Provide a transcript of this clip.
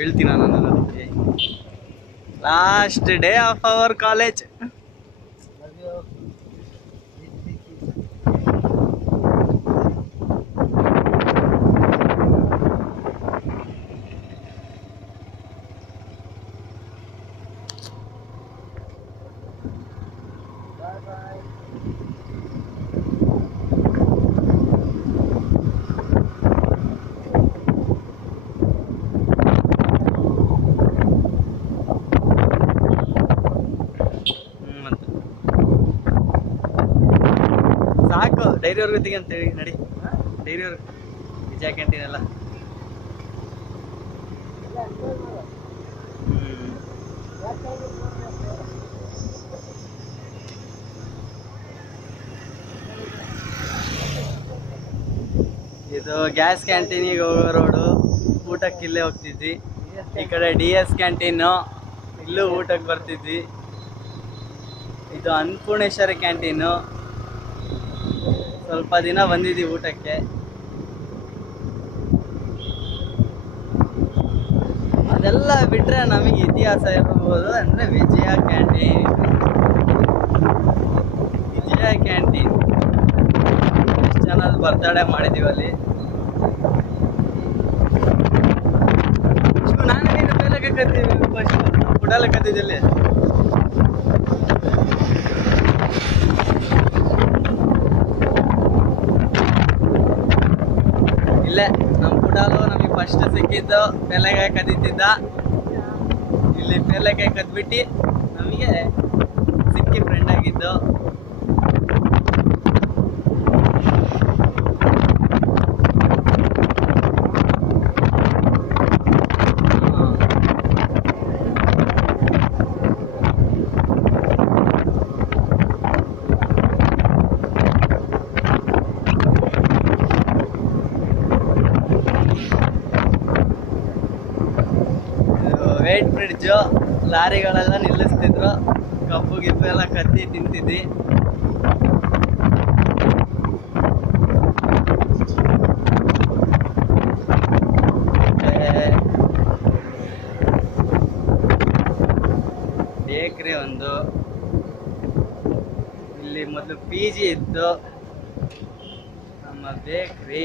ಬೀಳ್ತೀನ ನಾನು ಅದಕ್ಕೆ. Last day of our college. ಸಾಕು ಡೈರಿವರೆಗೂ ತೆಗಿಯಂತೇಳಿ ನಡಿ. ಡೈರಿವರೆಗೂ ವಿಜಯ ಕ್ಯಾಂಟೀನ್ ಎಲ್ಲ. ಇದು ಗ್ಯಾಸ್ ಕ್ಯಾಂಟೀನಿಗೆ ಹೋಗೋ ರೋಡು. ಊಟಕ್ಕೆ ಇಲ್ಲೇ ಹೋಗ್ತಿದ್ವಿ. ಈ ಕಡೆ DS ಕ್ಯಾಂಟೀನು, ಇಲ್ಲೂ ಊಟಕ್ಕೆ ಬರ್ತಿದ್ವಿ. ಇದು ಅನ್ನಪೂರ್ಣೇಶ್ವರಿ ಕ್ಯಾಂಟೀನು, ಸ್ವಲ್ಪ ದಿನ ಬಂದಿದ್ದೀವಿ ಊಟಕ್ಕೆ. ಅದೆಲ್ಲ ಬಿಟ್ಟರೆ ನಮಗೆ ಇತಿಹಾಸ ಇರ್ಬೋದು ಅಂದರೆ ವಿಜಯ ಕ್ಯಾಂಟೀನ್. ವಿಜಯ ಕ್ಯಾಂಟೀನ್ ಎಷ್ಟು ಜನದ ಬರ್ತಡೇ ಮಾಡಿದ್ದೀವಿ ಅಲ್ಲಿ. ನಾನು ನೀನು ಬೇಲಕ್ಕೆ ಕತ್ತೀವಿ, ಫಸ್ಟ್ ಪುಟಾಲ ಕತ್ತಿದ್ದಲ್ಲಿ. ಇಲ್ಲೇ ನಮ್ಮ ಪುಟಾಲು ನಮಗೆ ಫಸ್ಟ್ ಸಿಕ್ಕಿದ್ದು ಪೇಲೆಕಾಯಿ ಕದೀತಿದ್ದ. ಇಲ್ಲಿ ಪೇಲೆಕಾಯಿ ಕದ್ಬಿಟ್ಟು ನಮಗೆ ಸಿಕ್ಕಿ ಫ್ರೆಂಡ್ ಆಗಿದ್ದು. ವೇಟ್ ಬ್ರಿಡ್ಜು, ಲಾರಿಗಳೆಲ್ಲ ನಿಲ್ಲಿಸ್ತಿದ್ರು. ಕಬ್ಬು ಗಿಬ್ಬು ಎಲ್ಲ ಕತ್ತಿ ತಿಂತಿದ್ವಿ. ಬೇಕ್ರಿ ಒಂದು, ಇಲ್ಲಿ ಮೊದಲು PG ಇತ್ತು. ನಮ್ಮ ಬೇಕ್ರಿ